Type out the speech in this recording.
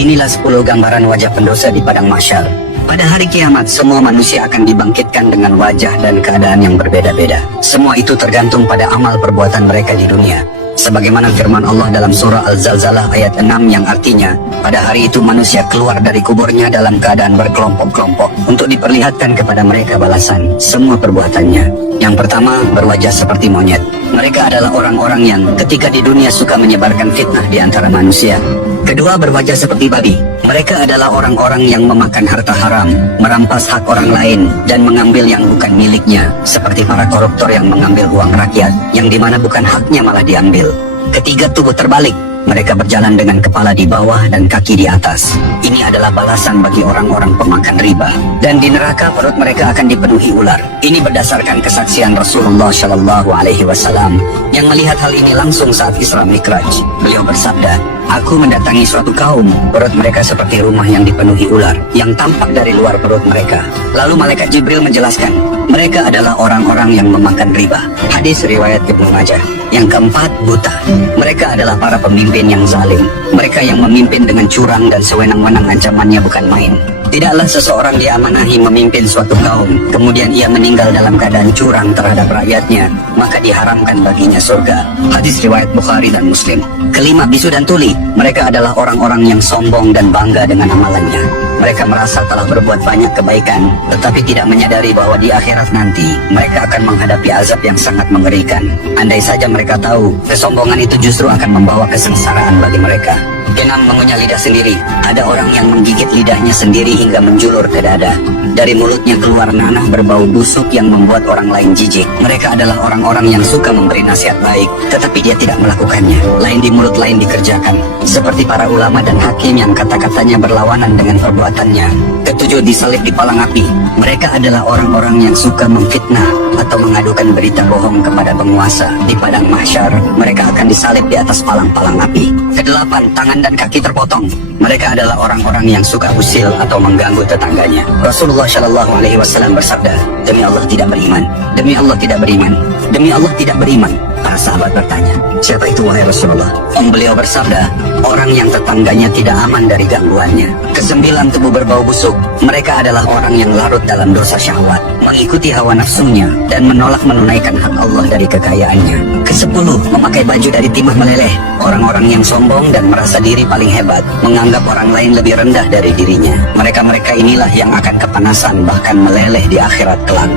Inilah 10 gambaran wajah pendosa di padang mahsyar. Pada hari kiamat, semua manusia akan dibangkitkan dengan wajah dan keadaan yang berbeda-beda. Semua itu tergantung pada amal perbuatan mereka di dunia. Sebagaimana firman Allah dalam surah Al-Zalzalah ayat 6 yang artinya, pada hari itu manusia keluar dari kuburnya dalam keadaan berkelompok-kelompok untuk diperlihatkan kepada mereka balasan semua perbuatannya. Yang pertama, berwajah seperti monyet. Mereka adalah orang-orang yang ketika di dunia suka menyebarkan fitnah di antara manusia. Kedua, berwajah seperti babi. Mereka adalah orang-orang yang memakan harta haram, merampas hak orang lain, dan mengambil yang bukan miliknya, seperti para koruptor yang mengambil uang rakyat, yang dimana bukan haknya malah diambil. Ketiga, tubuh terbalik. Mereka berjalan dengan kepala di bawah dan kaki di atas. Ini adalah balasan bagi orang-orang pemakan riba. Dan di neraka perut mereka akan dipenuhi ular. Ini berdasarkan kesaksian Rasulullah Shallallahu Alaihi Wasallam yang melihat hal ini langsung saat Isra Mikraj. Beliau bersabda, "Aku mendatangi suatu kaum, perut mereka seperti rumah yang dipenuhi ular, yang tampak dari luar perut mereka." Lalu malaikat Jibril menjelaskan, mereka adalah orang-orang yang memakan riba. Hadis riwayat Ibnu Majah. Yang keempat, buta. Mereka adalah para pemimpin yang zalim. Mereka yang memimpin dengan curang dan sewenang-wenang, ancamannya bukan main. Tidaklah seseorang diamanahi memimpin suatu kaum, kemudian ia meninggal dalam keadaan curang terhadap rakyatnya, maka diharamkan baginya surga. Hadis riwayat Bukhari dan Muslim. Kelima, bisu dan tuli. Mereka adalah orang-orang yang sombong dan bangga dengan amalannya. Mereka merasa telah berbuat banyak kebaikan, tetapi tidak menyadari bahwa di akhirat nanti mereka akan menghadapi azab yang sangat mengerikan. Andai saja mereka tahu, kesombongan itu justru akan membawa kesengsaraan bagi mereka. Keenam, mengunyah lidah sendiri. Ada orang yang menggigit lidahnya sendiri hingga menjulur ke dada. Dari mulutnya keluar nanah berbau busuk yang membuat orang lain jijik. Mereka adalah orang-orang yang suka memberi nasihat baik, tetapi dia tidak melakukannya. Lain di mulut, lain dikerjakan. Seperti para ulama dan hakim yang kata-katanya berlawanan dengan perbuatannya. Ketujuh, disalib di palang api. Mereka adalah orang-orang yang suka memfitnah atau mengadukan berita bohong kepada penguasa. Di padang mahsyar, mereka akan disalib di atas palang-palang api. Kedelapan, tangan dan kaki terpotong. Mereka adalah orang-orang yang suka usil atau mengganggu tetangganya. Rasulullah Shallallahu Alaihi Wasallam bersabda, demi Allah tidak beriman, demi Allah tidak beriman, demi Allah tidak beriman. Para sahabat bertanya, siapa itu wahai Rasulullah? Beliau bersabda, orang yang tetangganya tidak aman dari gangguannya. Kesembilan, tubuh berbau busuk. Mereka adalah orang yang larut dalam dosa syahwat, mengikuti hawa nafsunya, dan menolak menunaikan hak Allah dari kekayaannya. Kesepuluh, memakai baju dari timah meleleh. Orang-orang yang sombong dan merasa diri paling hebat, menganggap orang lain lebih rendah dari dirinya. Mereka-mereka inilah yang akan kepanasan bahkan meleleh di akhirat kelak.